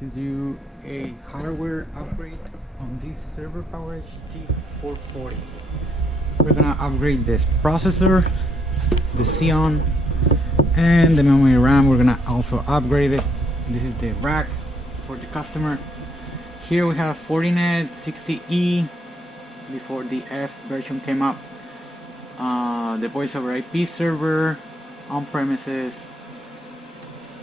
To do a hardware upgrade on this server PowerEdge T440. We're gonna upgrade this processor, the Xeon, and the memory RAM. We're gonna also upgrade it. This is the rack for the customer. Here we have Fortinet 60E before the F version came up. The voice over IP server on premises.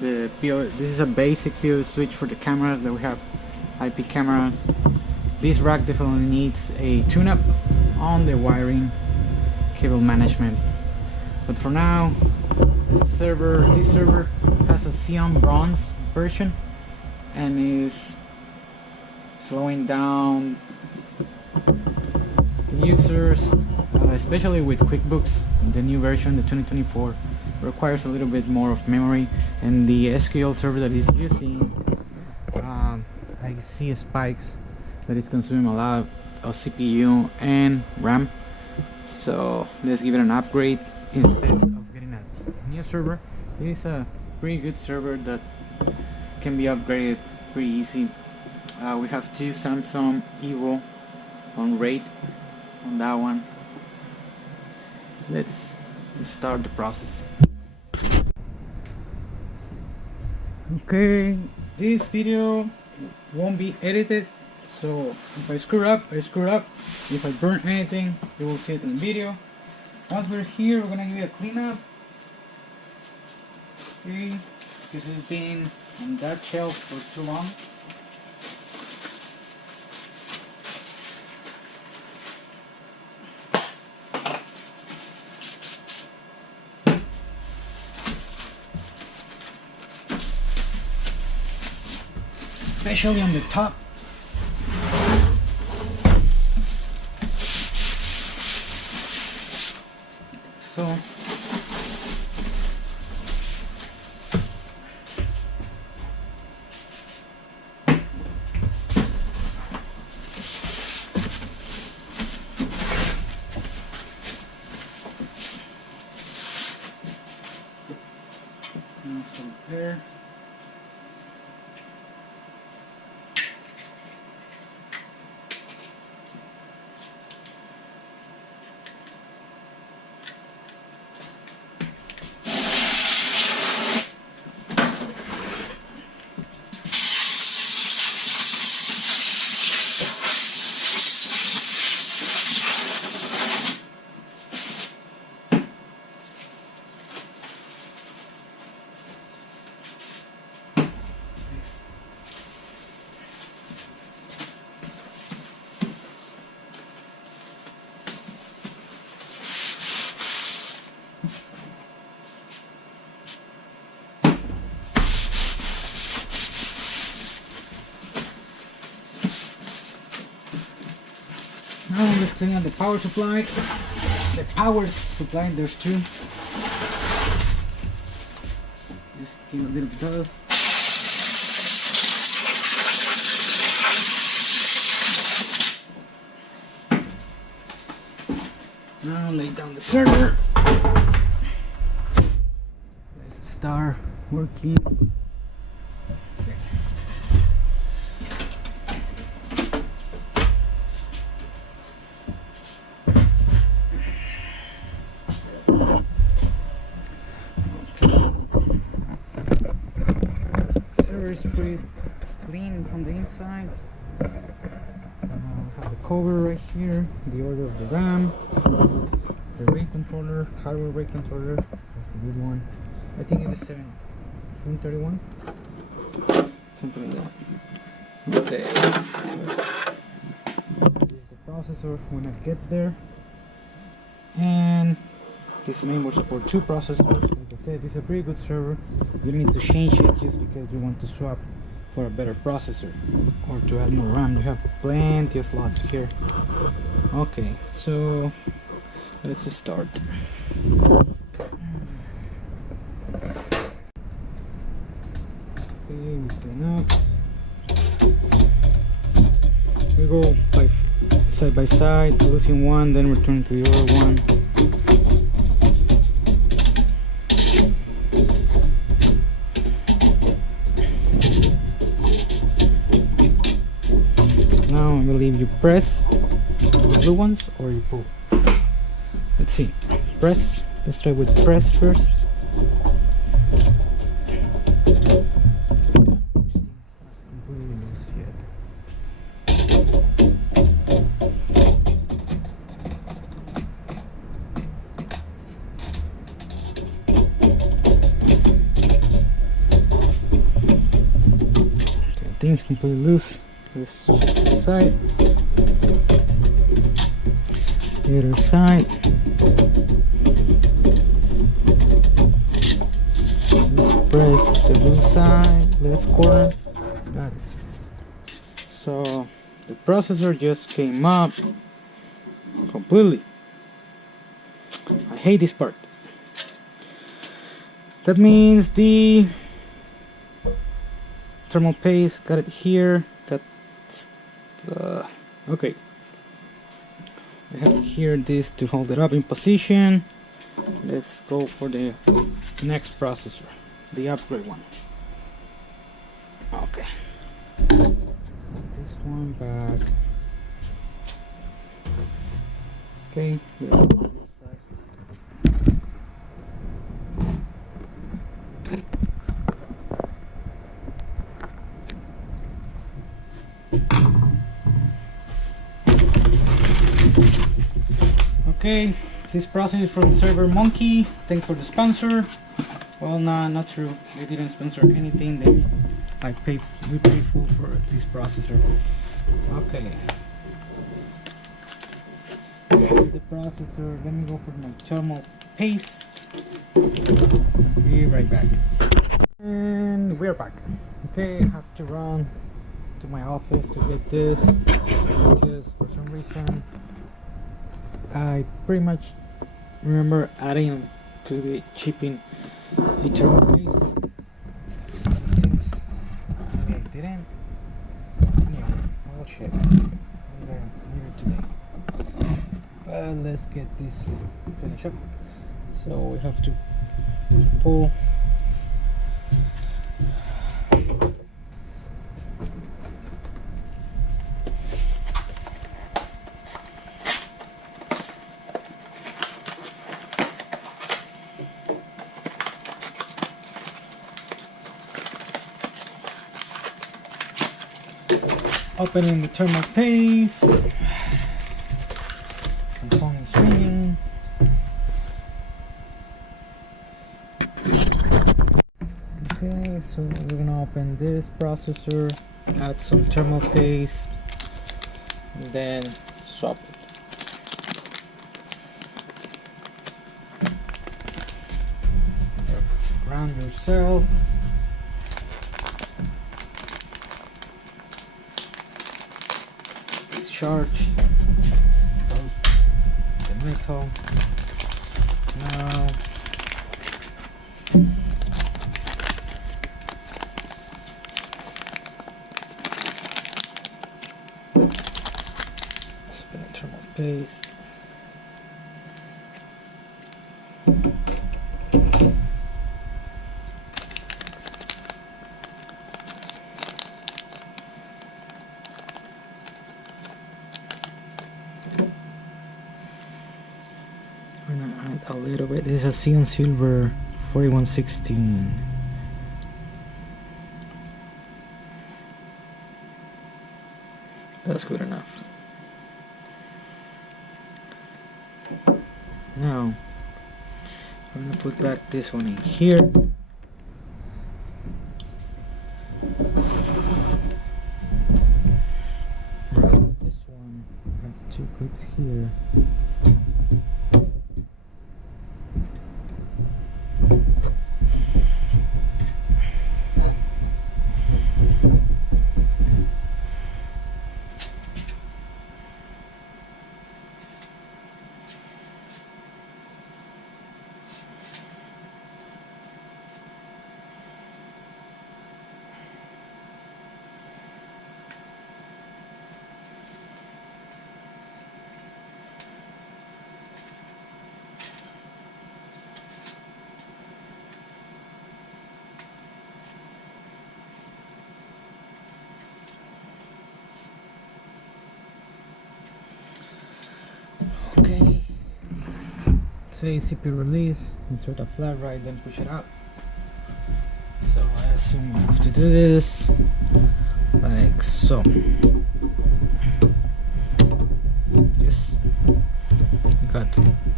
This is a basic PO switch for the cameras that we have, IP cameras. This rack definitely needs a tune-up on the wiring, cable management. But for now, this server has a Xeon Bronze version and is slowing down the users, especially with Quickbooks. The new version, the 2024, requires a little bit more of memory, and the SQL server that is using, I see spikes that is consuming a lot of CPU and RAM. So let's give it an upgrade instead of getting a new server. This is a pretty good server that can be upgraded pretty easy. We have two Samsung Evo on rate on that one. Let's start the process. Okay, this video won't be edited, so if I screw up, I screw up. If I burn anything, you will see it in the video. Once we're here, we're gonna give it a cleanup. Okay, this has been on that shelf for too long. Especially on the top. So there. Now let's clean out the power supply. The power supply, there's two. Just give a little bit of dust. Now lay down the server. Let's start working. Is pretty clean on the inside. Have the cover right here, the order of the RAM, the rate controller, hardware rate controller. That's the good one. I think it is 731. Something like that. Okay. So this is the processor when I get there, and this mainboard supports two processors. Like I said, this is a pretty good server. You don't need to change it just because you want to swap for a better processor or to add more RAM. You have plenty of slots here. Okay, so let's just start. Okay, we clean up. We go by side by side, losing one, then return to the other one. Now I believe you press the blue ones or you pull. Let's see. Press. Let's try with press first. Completely loose yet. Things completely loose. Let's check the side. The other side. Let's press the blue side, left corner. Got it. So the processor just came up completely. I hate this part. That means the thermal paste, got it here, got okay. I have here this to hold it up in position. Let's go for the next processor, the upgrade one. Okay, this one back. Okay, this side. Okay, this process is from servermonkey. Thanks for the sponsor. Well, nah, not true. They didn't sponsor anything. We paid full for this processor. Okay. The processor. Let me go for my thermal paste. Be right back. And we're back. Okay, I have to run to my office to get this because for some reason I pretty much remember adding to the shipping a thermal paste. It seems maybe I didn't. Anyway, I'll check later today. But let's get this finished up. So we have to pull. Opening the thermal paste. The phone is ringing. Okay, so we're gonna open this processor, add some thermal paste, and then swap it. Ground yourself. Charge the metal. Now spin the thermal paste. A little bit. This is a XeonSilver 4116. That's good enough. Now I'm gonna put back this one in here. This one I have two clips here. say CPU release, insert a flat write, then push it out. So I assume we have to do this like so. Yes,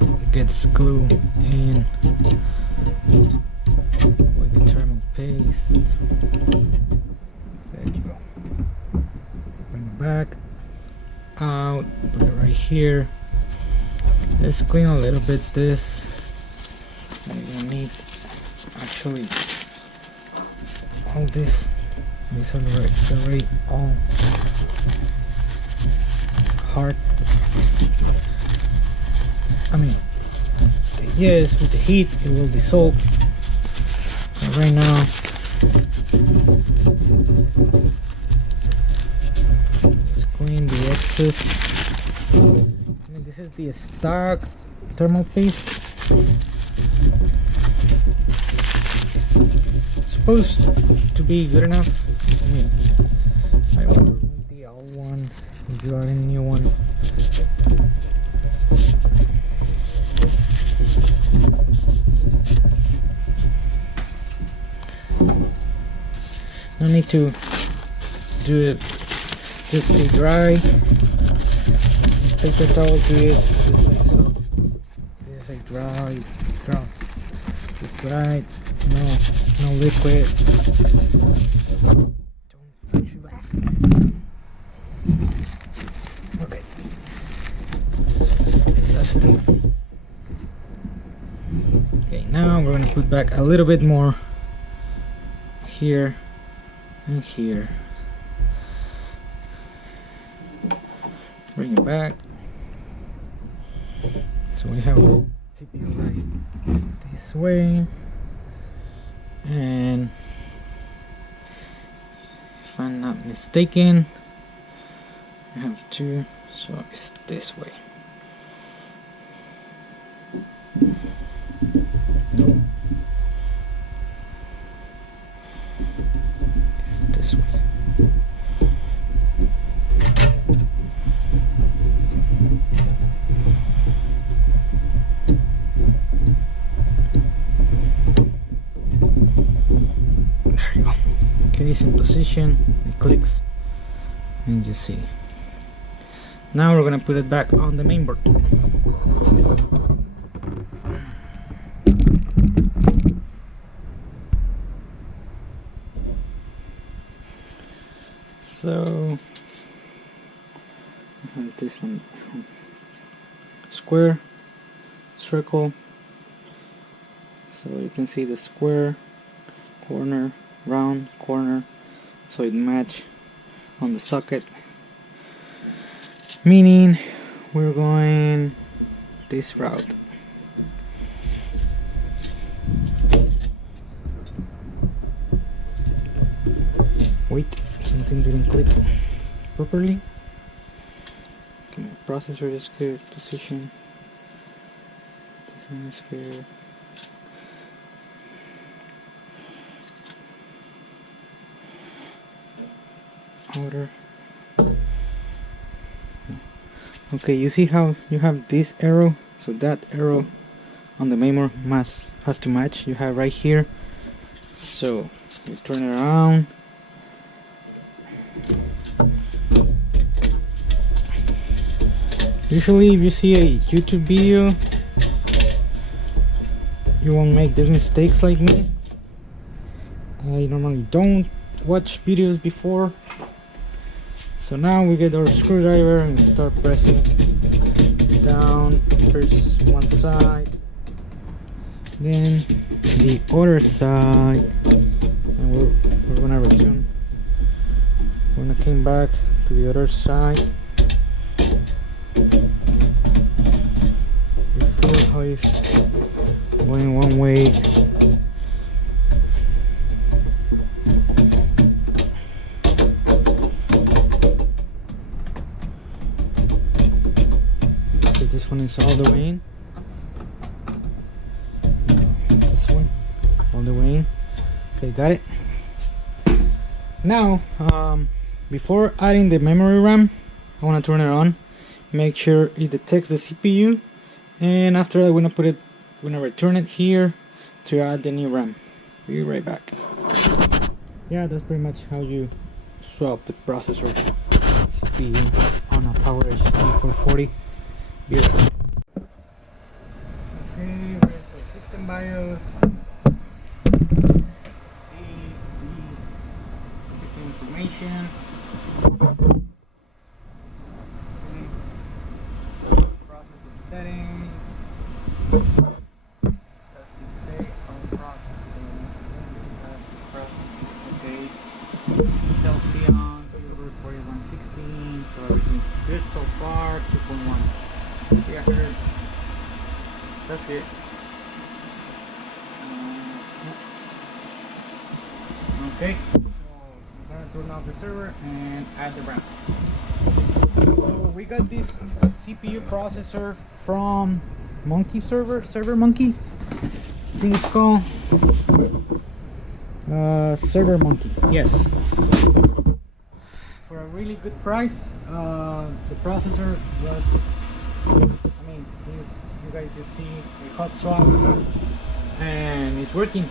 it gets glued in with the thermal paste. There you go. Bring it back out, put it right here. Let's clean a little bit this. We don't need actually all this. It's already all hard. I mean, yes, with the heat it will dissolve. But right now, let's clean the excess. I mean, this is the stock thermal paste. Supposed to be good enough. I mean, I want to remove the old one if you are in a new one. No need to do it just stay dry. Take the towel to it just like so. Just like dry. Just dry. No liquid. Don't touch your back. Okay. That's good. Okay, now we're gonna put back a little bit more here and here. Bring it back. So we have our CPU right this way, and if I'm not mistaken, I have two, so it's this way. Nope. It's this way. There you go. Okay, it's in position, it clicks, and you see. Now we're gonna put it back on the main board. So I have this one, square, circle, so you can see the square, corner, round, corner, so it match on the socket, meaning we're going this route. Wait, something didn't click properly. Okay, my processor is good, position. This one is here. Outer. Okay, you see how you have this arrow? So that arrow on the memory has to match. You have right here. So you turn it around. Usually if you see a YouTube video, you won't make these mistakes like me. I normally don't watch videos before. So now we get our screwdriver and start pressing down first one side, then the other side, and we're gonna return. We're gonna come back to the other side. You feel how it's going one way. This one is all the way in. This one all the way in. Okay, got it. Now before adding the memory RAM, I want to turn it on, make sure it detects the CPU, and after that we're gonna put it We're gonna return it here to add the new RAM. Be right back. Yeah, that's pretty much how you swap the processor CPU on a PowerEdge T440. Beautiful. Okay, we're into system BIOS. See the system information. Processor settings. Let's see, say on processor. Okay. Dell XeonSilver 4116. So everything's good so far. 2.1 gigahertz. That's good. Okay, so we're gonna turn off the server and add the RAM. So we got this CPU processor from Monkey servermonkey. I think it's called servermonkey. Yes. For a really good price. The processor was, you guys just see a hot swap, and it's working.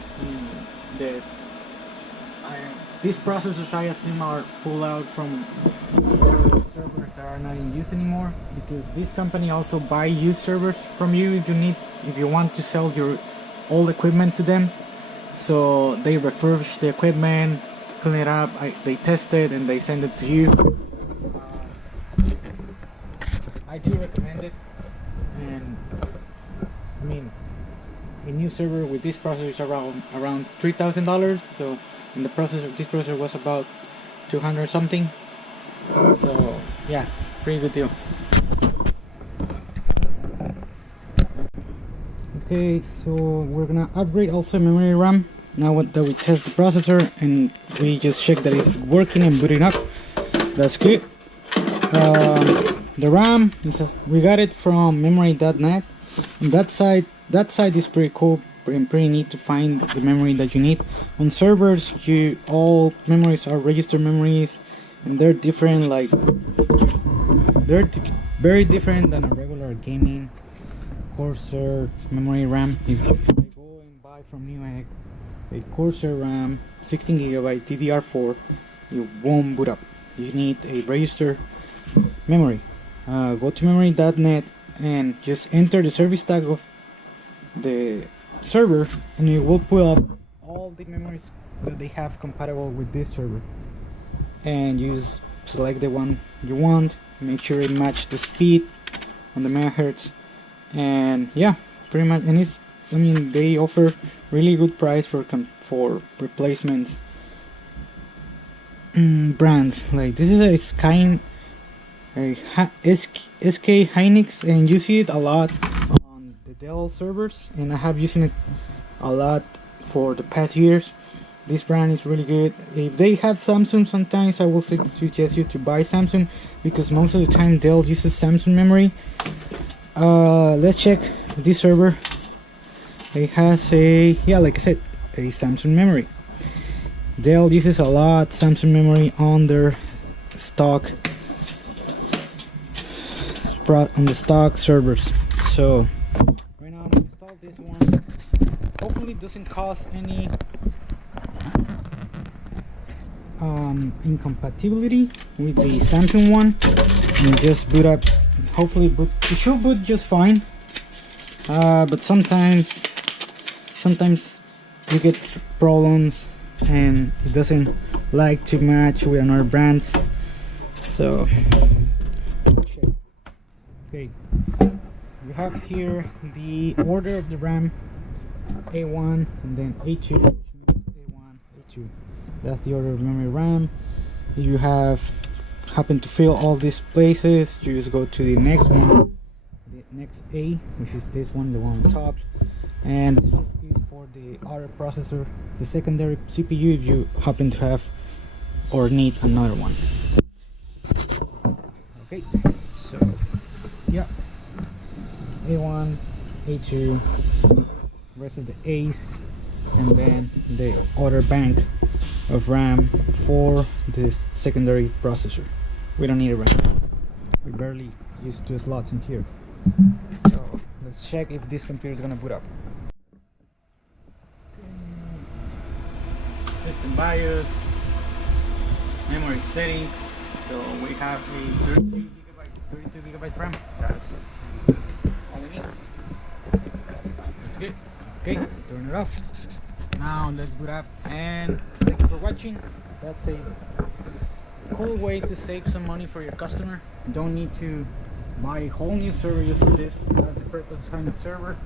These processors, I assume, are pulled out from servers that are not in use anymore, because this company also buy used servers from you if you want to sell your old equipment to them. So they refurbish the equipment, clean it up, they test it, and they send it to you. I do recommend it, and a new server with this processor is around $3,000. So, and this processor was about 200 something. So yeah, pretty good deal. Okay, so we're gonna upgrade also memory RAM. Now that we test the processor and we just check that it's working and booting up, that's good. The RAM we got it from memory.net, and that site is pretty cool and pretty neat to find the memory that you need. On servers, all memories are registered memories, and they're different. They're very different than a regular gaming Corsair memory RAM. If I go and buy from Newegg a Corsair RAM 16GB DDR4, it won't boot up. You need a registered memory. Go to memory.net and just enter the service tag of the server, and it will pull up all the memories that they have compatible with this server, and you just select the one you want, make sure it matches the speed on the megahertz, and yeah, pretty much. And they offer really good price for replacements brands. Like this is a SK Hynix, and you see it a lot on the Dell servers, and I have using it a lot for the past years. This brand is really good. If they have Samsung, sometimes I will suggest you to buy Samsung, because most of the time Dell uses Samsung memory. Let's check this server. It has like I said, a Samsung memory. Dell uses a lot Samsung memory on their stock servers. So right now I'm gonna install this one. Hopefully it doesn't cause any incompatibility with the Samsung one, and just boot up. Hopefully it should boot just fine, but sometimes you get problems and it doesn't like to match with another brands. So okay, we have here the order of the RAM: A1 and then A2, which means A1, A2. That's the order of memory RAM. If you happen to fill all these places, you just go to the next one, the next A, which is this one, the one on top. And this one is for the other processor, the secondary CPU, if you happen to have or need another one. Okay, so yeah, A1, A2, rest of the A's, and then the other bank of RAM for this secondary processor. We don't need a RAM. We barely use 2 slots in here. So let's check if this computer is gonna boot up. System BIOS, memory settings. So we have a 32 gigabytes RAM. That's all we need. That's good. Okay, turn it off. Now let's boot up, and thank you for watching. That's a cool way to save some money for your customer. You don't need to buy a whole new server just for this. That's the purpose of having a server,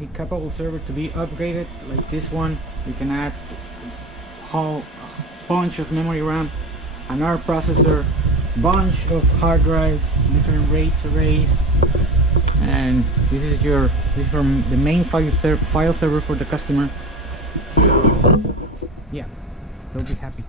a capable server to be upgraded like this one. You can add a whole bunch of memory RAM, another processor, bunch of hard drives, different RAIDs arrays, and this is from the main file server for the customer. So yeah, they'll be happy.